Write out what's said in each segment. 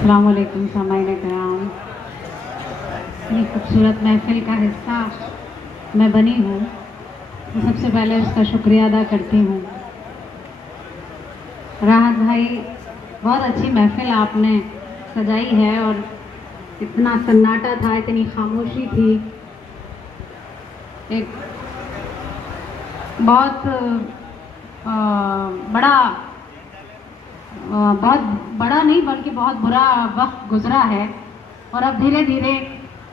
अस्सलाम वालेकुम सामाईन कराम। ये खूबसूरत महफिल का हिस्सा मैं बनी हूँ, तो सबसे पहले उसका शुक्रिया अदा करती हूँ। राहत भाई, बहुत अच्छी महफिल आपने सजाई है और इतना सन्नाटा था, इतनी खामोशी थी। एक बहुत बहुत बड़ा नहीं बल्कि बहुत बुरा वक्त गुजरा है और अब धीरे धीरे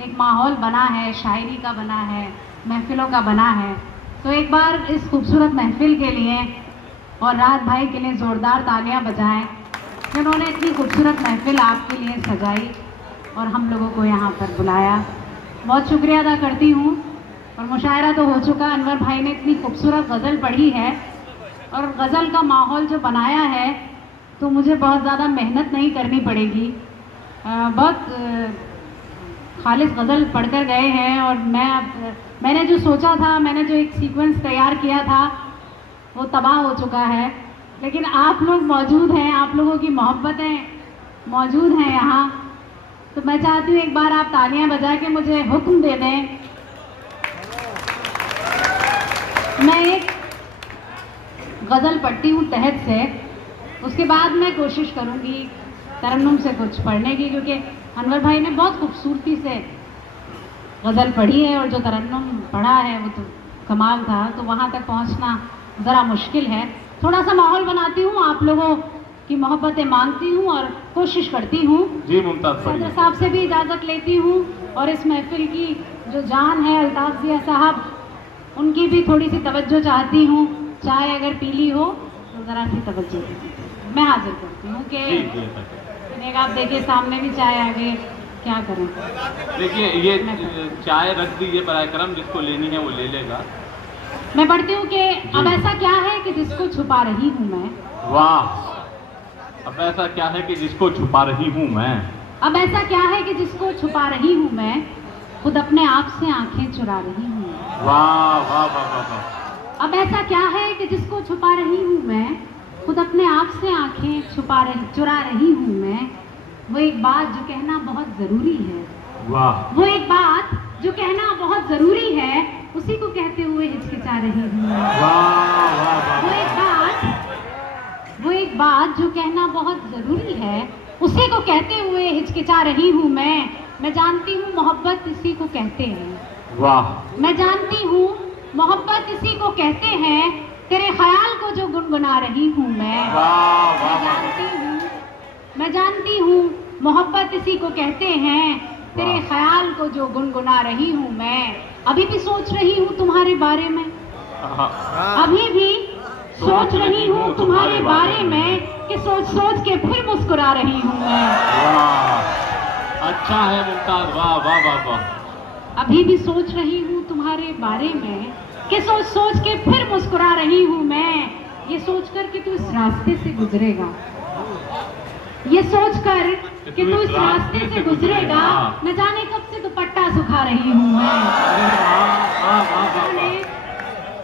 एक माहौल बना है, शायरी का बना है, महफिलों का बना है। तो एक बार इस खूबसूरत महफिल के लिए और राहत भाई के लिए ज़ोरदार तालियां बजाएं, जिन्होंने इतनी खूबसूरत महफिल आपके लिए सजाई और हम लोगों को यहाँ पर बुलाया। बहुत शुक्रिया अदा करती हूँ। और मुशायरा तो हो चुका, अनवर भाई ने इतनी खूबसूरत गज़ल पढ़ी है और गज़ल का माहौल जो बनाया है, तो मुझे बहुत ज़्यादा मेहनत नहीं करनी पड़ेगी। बहुत खालिस गज़ल पढ़कर गए हैं और मैंने जो सोचा था, मैंने जो एक सीक्वेंस तैयार किया था, वो तबाह हो चुका है। लेकिन आप लोग मौजूद हैं, आप लोगों की मोहब्बतें मौजूद हैं यहाँ, तो मैं चाहती हूँ एक बार आप तालियां बजा के मुझे हुक्म दे दें। मैं एक गज़ल पढ़ती हूँ तहत से, उसके बाद मैं कोशिश करूँगी तरन्नुम से कुछ पढ़ने की, क्योंकि अनवर भाई ने बहुत खूबसूरती से गज़ल पढ़ी है और जो तरन्नुम पढ़ा है वो तो कमाल था। तो वहाँ तक पहुँचना ज़रा मुश्किल है। थोड़ा सा माहौल बनाती हूँ, आप लोगों की मोहब्बतें मांगती हूँ और कोशिश करती हूँ। जी मुमताज़ सदर साहब से भी इजाज़त लेती हूँ और इस महफिल की जो जान है अल्ताफ़ ज़िया साहब, उनकी भी थोड़ी सी तवज्जो चाहती हूँ। चाय अगर पीली हो तो ज़रा सी तवज्जो मैं हाजिर करती हूँ कि आप देखिए सामने भी चाय आ गई, क्या करें। देखिए ये चाय रख दीजिए बराए करम, जिसको लेनी है वो ले लेगा। मैं पढ़ती हूँ कि अब ऐसा क्या है कि जिसको छुपा रही हूँ मैं। वाह, अब ऐसा क्या है कि जिसको छुपा रही हूँ मैं। अब ऐसा क्या है कि जिसको छुपा रही हूँ मैं, खुद अपने आप से आंखें चुरा रही हूँ। वाह वाह वाह वाह वाह। अब ऐसा क्या है कि जिसको छुपा रही हूँ मैं, खुद अपने आप से आंखें चुरा रही हूँ मैं। वो एक बात जो कहना बहुत ज़रूरी है, वाह। वो एक बात जो कहना बहुत ज़रूरी है, उसी को कहते हुए हिचकिचा रही हूँ। वाह वाह वाह। वो एक बात जो कहना बहुत ज़रूरी है, उसी को कहते हुए हिचकिचा रही हूँ मैं जानती हूँ मोहब्बत इसी को कहते हैं। वाह। मैं जानती हूँ मोहब्बत इसी को कहते हैं, तेरे ख्याल को जो गुनगुना रही हूँ मैं। वाह वाह। मैं जानती हूँ मोहब्बत इसी को कहते हैं, तेरे ख्याल को जो गुनगुना रही हूँ मैं। अभी भी सोच रही हूँ तुम्हारे बारे में, अभी भी सोच रही हूँ तुम्हारे बारे में, कि सोच सोच के फिर मुस्कुरा रही हूँ मैं। अच्छा है मुमताज, वाह वाह वाह वाह। अभी भी सोच रही हूँ तुम्हारे बारे में, कि सोच सोच के फिर मुस्कुरा रही हूँ मैं। ये सोचकर कि तू इस रास्ते से गुजरेगा, ये सोचकर कि तू इस रास्ते से गुजरेगा, न जाने कब से दुपट्टा सुखा रही हूँ मैं।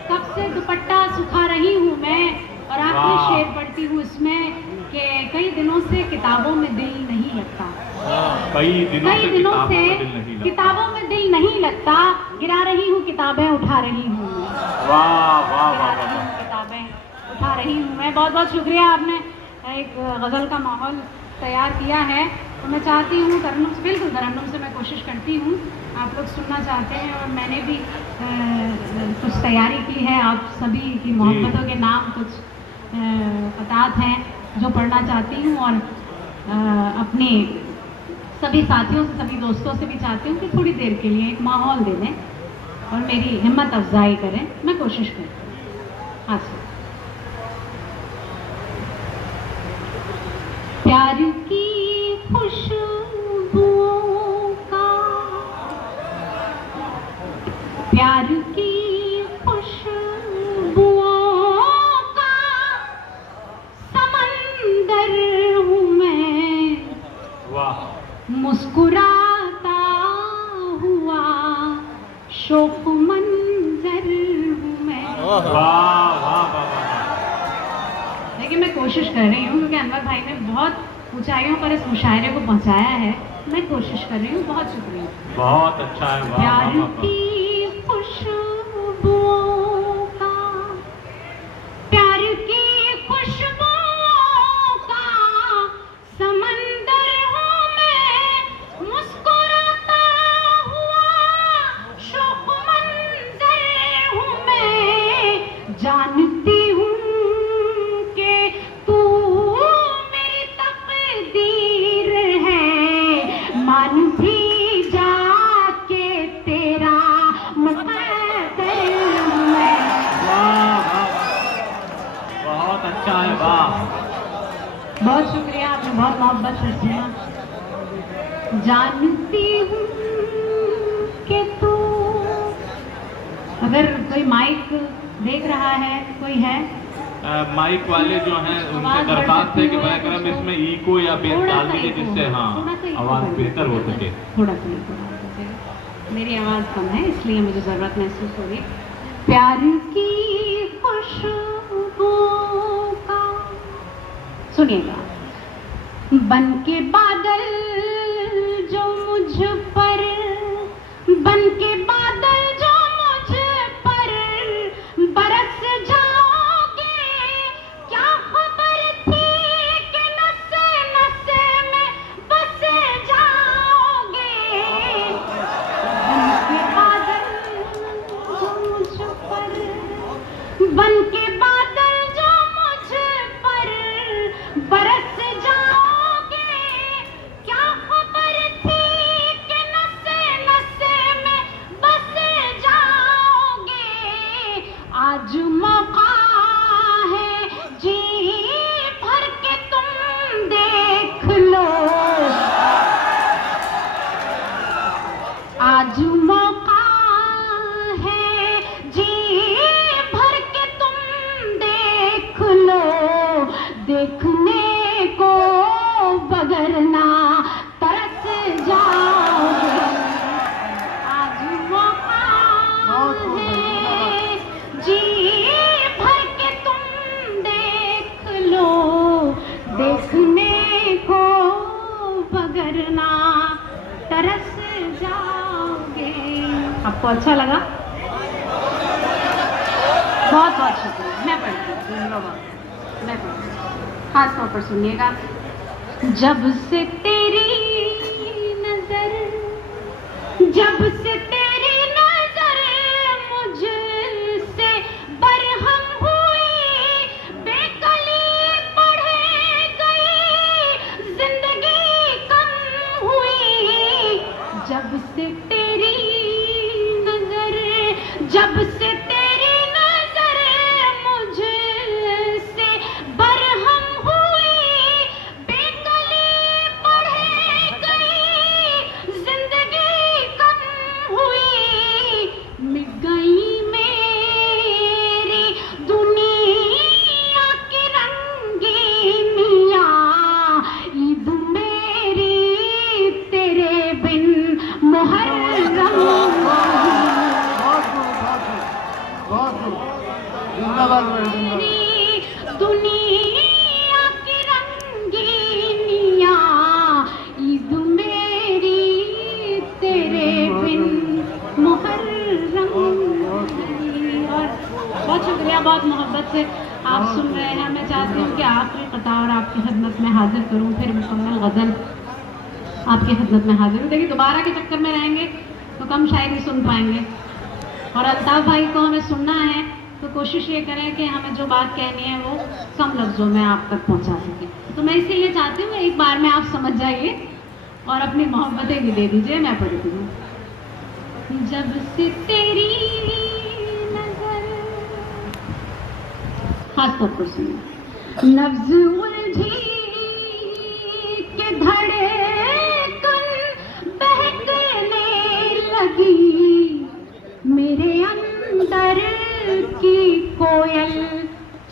कब से दुपट्टा सुखा रही हूँ मैं। और आखिरी शेर पढ़ती हूँ इसमें कि कई दिनों से किताबों में दिल नहीं लगता, कई दिनों से किताबों में दिल नहीं लगता, गिरा रही हूँ किताबें उठा रही हूँ। वाह वाह वाह वाह। किताबें उठा रही हूँ मैं। बहुत बहुत शुक्रिया, आपने एक गज़ल का माहौल तैयार किया है। तो मैं चाहती हूँ तरन्नुम से, बिल्कुल तरन्नुम से मैं कोशिश करती हूँ, आप लोग सुनना चाहते हैं और मैंने भी कुछ तैयारी की है। आप सभी की मोहब्बतों के नाम कुछ क़तात हैं जो पढ़ना चाहती हूँ और अपने सभी साथियों से, सभी दोस्तों से भी चाहती हूँ कि थोड़ी देर के लिए एक माहौल दे दें और मेरी हिम्मत अफजाई करें। मैं कोशिश करती हूँ। हाँ सर। प्यार की खुशबुओं का, प्यार की खुशबुओं का समंदर हूँ मैं। वाह। मुस्कुराता हुआ शोक मंजर हूँ मैं। वाह वाह वाह। लेकिन मैं कोशिश कर रही हूँ क्योंकि अनवर भाई ने बहुत ऊंचाइयों पर इस मुशायरे को पहुंचाया है। मैं कोशिश कर रही हूँ। बहुत शुक्रिया। बहुत अच्छा है। वाह प्यार वाह वाह वाह। की खुशबुओं का, प्यार की खुशबुओं का समंदर हूँ मैं, मुस्कुराता हुआ शौक मंजर हूँ मैं, जानती हूँ कि तू मेरी तकदीर है, मान भी जाके तेरा मुक़द्दर हूँ मैं। वाह वाह वाह। बहुत अच्छा है। वाह। बहुत शुक्रिया, आपने बहुत मोहब्बत से सुना। जानती हूँ कि तू, अगर कोई माइक देख रहा है, कोई है माइक वाले जो हैं उनसे आवाज़ बढ़ दरख्वास्त है कि सकती बराह है, करम कुछ इसमें इको या बेस थोड़ा डाल सा दीजिए echo जिससे हो, हाँ थोड़ा सा echo आवाज़ कर बेहतर हो दीजिए। सके। थोड़ा सा echo हो सके। मेरी आवाज़ कम है इसलिए मुझे ज़रूरत महसूस हो रही। प्यार की खुशबू का, सुनिएगा। बन के बादल जो मुझ पर, बन के बादल जो मुझ पर बरस जाओगे, क्या खबर थी कि नसे नसे में बस जाओगे। बन के बादल जो मुझ पर, बन के बादल जो मुझ पर बरस जाओगे, क्या खबर थी कि नसे नसे में बस जाओगे। आज मौका है जी भर के तुम देख लो, आज मौका है जी भर के तुम देख लो, देखने को बगरना तरस जाओगे। आज मौका है जी भर के तुम देख लो, देखने को बगरना तरस जाओगे। आपको अच्छा लगा? बहुत बहुत शुक्रिया। मैं पढ़ती हूँ, मैं पढ़ती हूँ। खास तौर पर सुनिएगा। जब से तेरी नजर, जब से तेरी नजर मुझसे बरहम हुई, बेकली बढ़े गई, जिंदगी कम हुई। जब से तेरी नजर, जब से तेरी नजर मुझसे बरहम हुई, बेकली बढ़े गई, जिंदगी कम हुई। मिट गई मेरी दुनिया की रंगीनियाँ, ईद मेरी तेरे बिन मुहर्रम मेरी दुनिया की रंगीनियाँ, ईद मेरी तेरे बिन मुहर्रम। और बहुत शुक्रिया, बहुत मोहब्बत से आप सुन रहे हैं। मैं चाहती हूँ कि आखिरी कता और आपकी खिदमत में हाजिर करूँ, फिर मुकम्मल गज़ल आपकी खिदमत में हाजिर हूँ। देखिए, दोबारा के चक्कर में रहेंगे तो कम शायरी सुन पाएंगे, और अल्ताफ भाई को हमें सुनना है तो कोशिश ये करें कि हमें जो बात कहनी है वो कम लफ्ज़ों में आप तक पहुंचा सकें। तो मैं इसीलिए चाहती हूँ एक बार में आप समझ जाइए और अपनी मोहब्बतें भी दे दीजिए। मैं पढ़ती हूँ। जब से तेरी नजर, खास तौर पर सुनिए। नब्ज़ उलझी के धड़कन बहकने लगी, मेरे अंदर की कोयल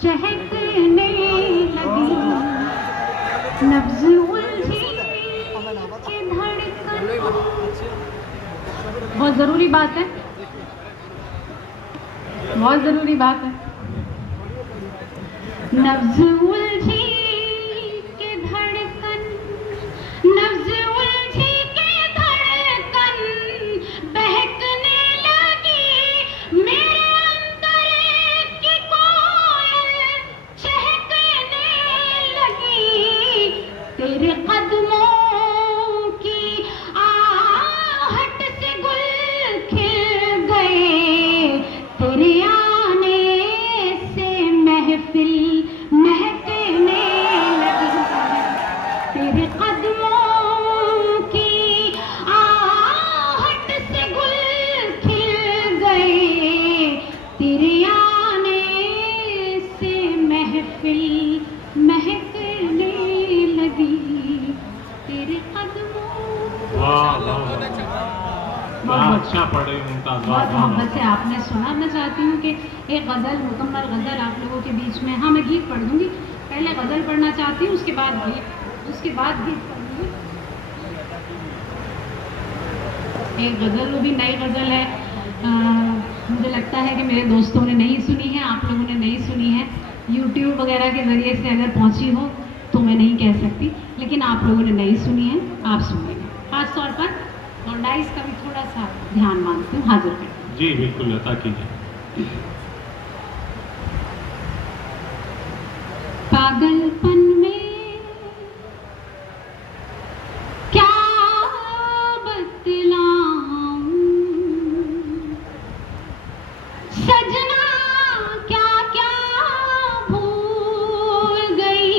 चहकने लगी। नब्ज़ उलझी के धड़कन, बहुत ज़रूरी बात है, बहुत ज़रूरी बात है। नब्ज़ उलझी के धड़कन अच्छा पढ़ रही हूँ मुमताज़। बहुत मोहब्बत से आपने सुना। मैं चाहती हूँ कि एक गज़ल, मुकम्मल गज़ल आप लोगों के बीच में, हाँ मैं गीत पढ़ दूँगी, पहले गज़ल पढ़ना चाहती हूँ, उसके बाद गीत पढ़ूँगी। एक गज़ल, वो भी नई गज़ल है, मुझे लगता है कि मेरे दोस्तों ने नहीं सुनी है, आप लोगों ने नहीं सुनी है, यूट्यूब वगैरह के ज़रिए से अगर पहुँची हो तो मैं नहीं कह सकती, लेकिन आप लोगों ने नहीं सुनी है, आप सुनिएगा। खास तौर पर लौंडाइस का भी थोड़ा सा ध्यान मांगती हूँ, हाजिर करती हूँ। जी बिल्कुल, अता कीजिए। पागलपन में क्या बतलाऊं सजना, क्या क्या भूल गई।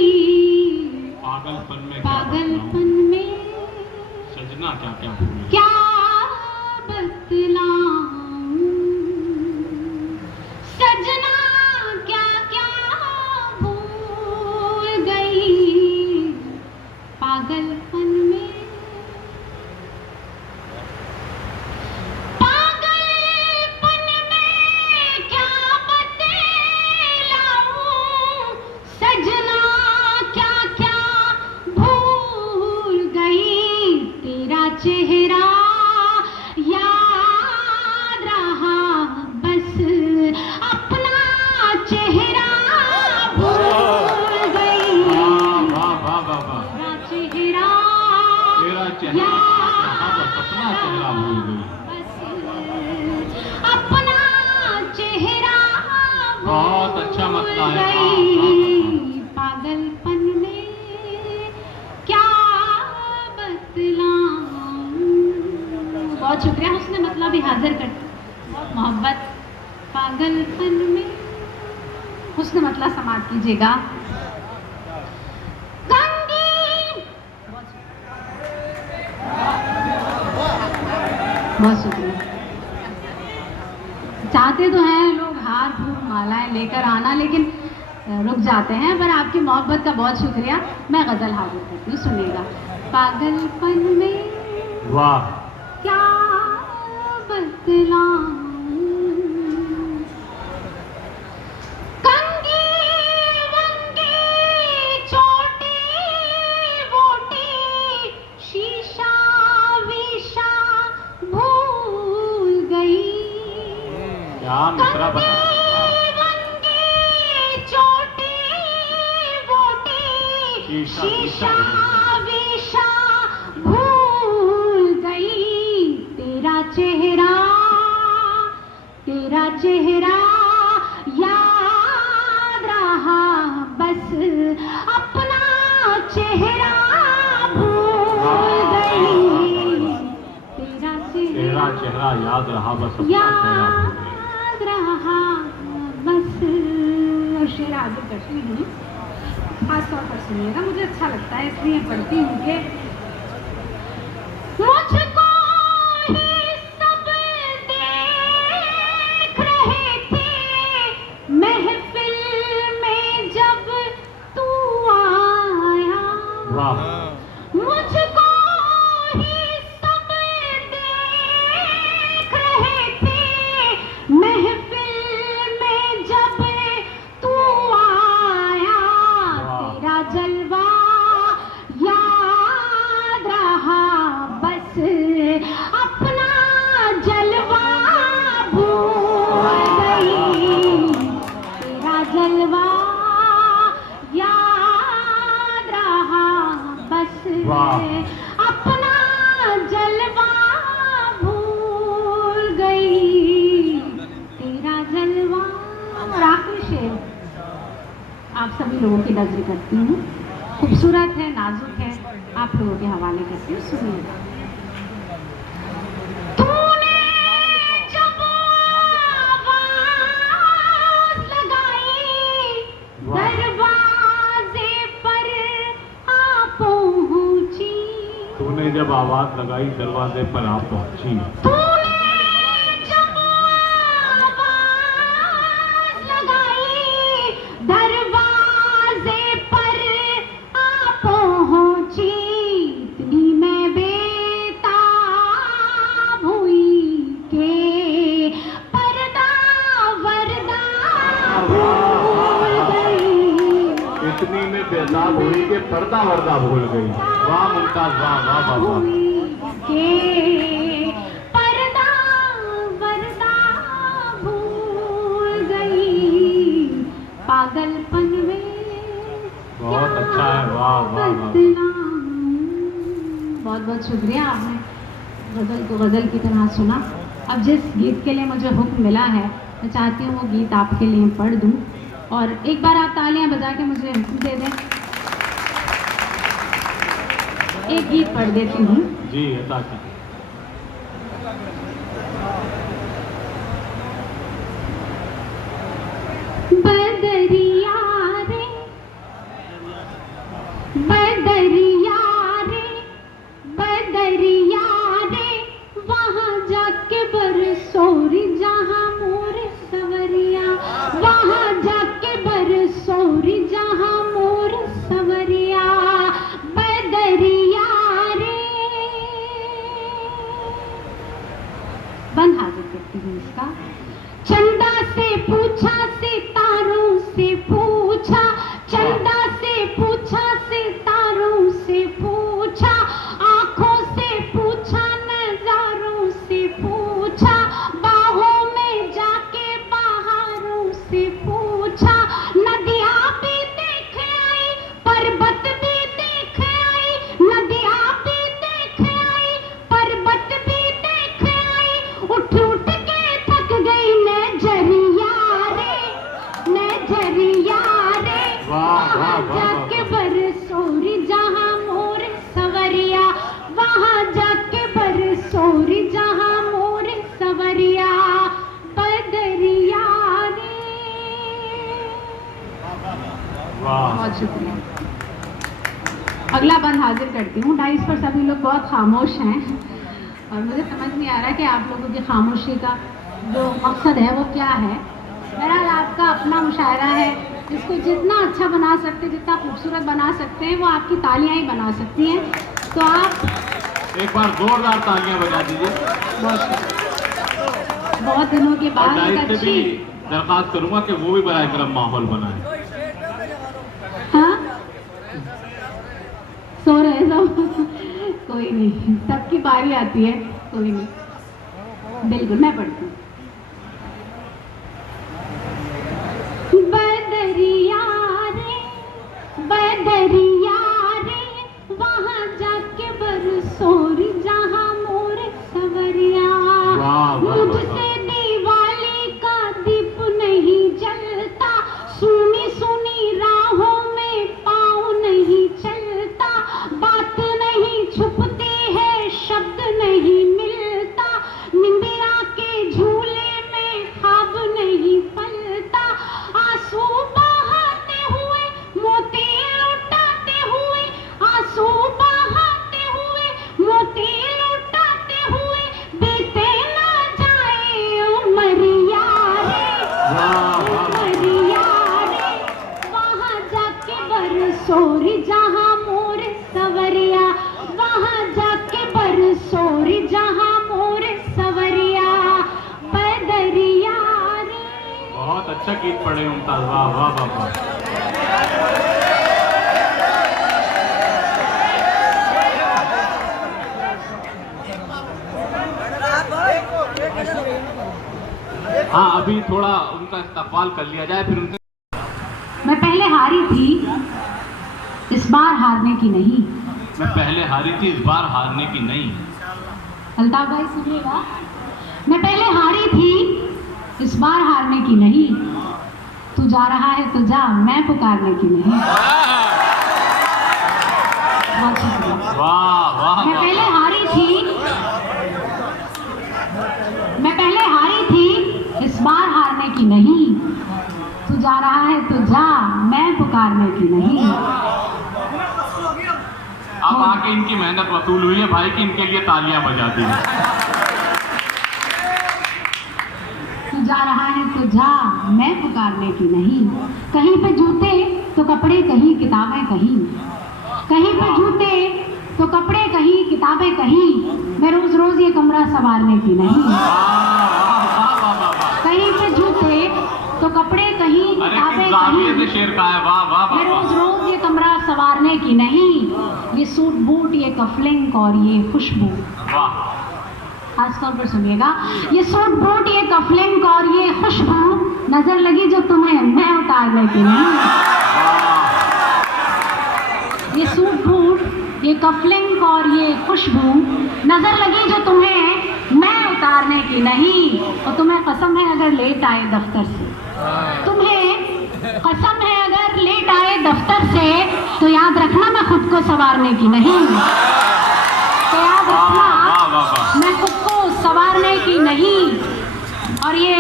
पागलपन में पागलपन में सजना क्या क्या भूल गई। क्या बतलाऊं सजना, क्या क्या भूल गई। पागलपन में, पागलपन में क्या बतलाऊं सजना, क्या क्या भूल गई। तेरा चेहरा याद रहा बस, अपना चेहरा भूल गई। वाह वाह वाह वाह। तेरा चेहरा तेरा चेहरा बस, अपना चेहरा भूल गई। बस अपना चेहरा बहुत अच्छा भूल मतला है। गई। पागलपन में क्या बतलाऊं। बहुत शुक्रिया, उसने मतलब भी हाजिर कर, बहुत मोहब्बत। पागलपन में उसने मतलब समाप्त कीजिएगा। बहुत शुक्रिया। चाहते तो हैं लोग हार फूल मालाएं लेकर आना, लेकिन रुक जाते हैं, पर आपकी मोहब्बत का बहुत शुक्रिया। मैं गज़ल हाजिर करती हूँ, सुनिएगा। पागलपन में वाह। क्या बतलाऊं, कंगी वंगी छोटी वोटी शीशा वीशा भूल गई। क्या मिसरा बना। छोटी वोटी शीशा वीशा भूल गई। तेरा चेहरा याद रहा बस, अपना चेहरा भूल गई। तेरा चेहरा याद रहा बस, अपना चेहरा भूल गई। याद रहा बस। और शेर हाजिर करती हूँ, खास तौर पर सुनिएगा, मुझे अच्छा लगता है इसलिए पढ़ती हूँ कि मुझको ही सब देख रहे थे महफिल में जब तू आया। वाह। मुझको ही सब देख रहे थे महफिल में जब तू आया। तेरा जलवा याद रहा बस, अपना जलवा भूल गई। तेरा जलवा याद रहा बस, अपना जलवा भूल गई। तेरा जलवा। और आखिरी शेर आप सभी लोगों की नजर करती हूँ, खूबसूरत है, नाजुक है, आप लोगों के हवाले करती हूँ, सुनिएगा। तूने जब आवाज लगाई दरवाजे पर आ पहुंची। तूने जब आवाज लगाई दरवाजे पर आ पहुंची। तूने जब आवाज लगाई दरवाजे पर आ पहुंची। इतनी मैं बेताब हुई बेताब हुई के पर्दा वर्दा भूल गई। वाह मुमताज, वाह वाह वाह वाह। के पर्दा वर्दा भूल गई, पागलपन में बहुत अच्छा है, वाह वाह वाह। बहुत बहुत शुक्रिया, आपने गज़ल को गज़ल की तरह सुना। अब जिस गीत के लिए मुझे हुक्म मिला है, मैं चाहती हूँ वो गीत आपके लिए पढ़ दूँ, और एक बार आप तालियां बजा के मुझे हुक्म दे दें। एक गीत पढ़ देती हूँ। जी अता की। बदरिया रे, बदरिया रे, बदरिया रे, वहाँ जाके बरसोरी जहाँ मोर सवरिया, वहाँ जाके बरसोरी जहाँ मोर सवरिया, बदरिया रे। बंद हाजिर करती हूँ इसका। चंदा से पूछा, सितारों से पूछा, चंदा से पूछा, सितारों से पूछा, आंखों से पूछा, नजारों से पूछा, बाहों में जाके बहारों से पूछा, नदियाँ भी देख आई, पर्वत भी देख आई, नदियाँ भी देख आई, पर्वत भी देख आई, उठ उठ के थक गई नजरिया रे, नजरिया रे, वहाँ जाके बरसोरी जहाँ मोर सवरिया, वहाँ जाके बरसोरी जहाँ मोर सवरिया, बदरिया रे। बहुत शुक्रिया। अगला बंद हाजिर करती हूँ। डाइस पर सभी लोग बहुत खामोश हैं और मुझे समझ नहीं आ रहा कि आप लोगों की खामोशी का जो मकसद है वो क्या है। बहरहाल आपका अपना मुशायरा है, इसको जितना अच्छा बना सकते, जितना खूबसूरत बना सकते हैं, वो आपकी तालियां ही बना सकती हैं। तो आप एक बार जोरदार तालियां बजा दीजिए। बहुत दिनों के और बाद डाइस एक से भी अच्छी, दरखास्त करूंगा कि वो भी बराए करम माहौल बनाए। हाँ सो रहे सब कोई नहीं, सबकी बारी आती है, कोई नहीं। बिल्कुल मैं पढ़ती हूँ। बदरिया रे, बदरिया रे, वहाँ जाके बरसोरी जहाँ मोर सवरिया, मुझसे दिवाली का दीप नहीं जलता, सुनी सुनी राहों में पाँव नहीं चलता, बात नहीं छुपती है, शब्द नहीं मिलता, निंदिया के झूले में ख्वाब नहीं पलता, आंसू बहाते हुए, मोती लुटाते हुए, आंसू बहाते हुए, मोती लुटाते हुए, बीते ना जाए उमरिया रे, उमरिया रे, वहाँ जाके बरसोरी जहाँ मोर सवरिया, वहाँ जाके बरसोरी जहाँ मोर सवरिया, बदरिया रे। बहुत अच्छा गीत पढ़े मुमताज, वाह वाह वाह वाह। हाँ अभी थोड़ा उनका इस्तकबाल कर लिया जाए, फिर उनसे। मैं पहले हारी थी, इस बार हारने की नहीं। मैं पहले हारी थी, इस बार हारने की नहीं। अल्ताफ भाई सुनिएगा। मैं पहले हारी थी, इस बार हारने की नहीं। तू जा रहा है तो जा, मैं पुकारने की नहीं। बहुत शुक्रिया। वाह वाह मैं वाह। पहले हारी थी, मैं पहले हारी थी, इस बार हारने की नहीं। तू जा रहा है तो जा, मैं पुकारने की नहीं। अब आके इनकी मेहनत वसूल हुई है भाई की, इनके लिए तालियां बजा दी। तू जा रहा है तो जा, मैं पुकारने की नहीं। कहीं पे जूते तो कपड़े, कहीं किताबें, कहीं कहीं पे जूते तो कपड़े, कहीं किताबें, कहीं मैं रोज रोज ये कमरा संवारने की नहीं। कहीं पे जूते तो कपड़े, कहीं अरे किताबें, किस जाविये कहीं से शेर का है, वाह वाह मैं वाह रोज वाह। रोज ये कमरा संवारने की नहीं, ये सूट बूट, ये कफलिंग और ये खुशबू। वाह खास तौर पर सुनिएगा, ये सूट बूट, ये कफलिंग और ये खुशबू नजर लगी जो तुम्हें, मैं उतारने की नहीं। ये सूट बूट, ये कफलिंग और ये खुशबू नजर लगी जो तुम्हें, मैं उतारने की नहीं। और तुम्हें कसम है अगर लेट आए दफ्तर से, तुम्हें कसम है अगर लेट आए दफ्तर से, तो याद रखना मैं खुद को संवारने की नहीं। तो याद रखना मैं खुद को संवारने की नहीं। और ये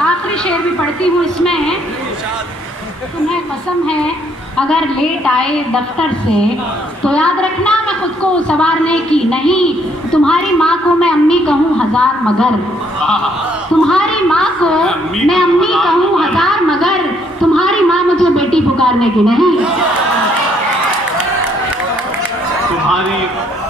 आखिरी शेर भी पढ़ती हूँ इसमें, तुम्हें कसम है अगर लेट आए दफ्तर से, तो याद रखना मैं खुद को संवारने की नहीं। तुम्हारी माँ को मैं अम्मी कहूँ हजार मगर, तुम्हारी माँ को मैं अम्मी कहूँ हजार मगर, तुम्हारी माँ मुझे बेटी पुकारने की नहीं। तुम्हारी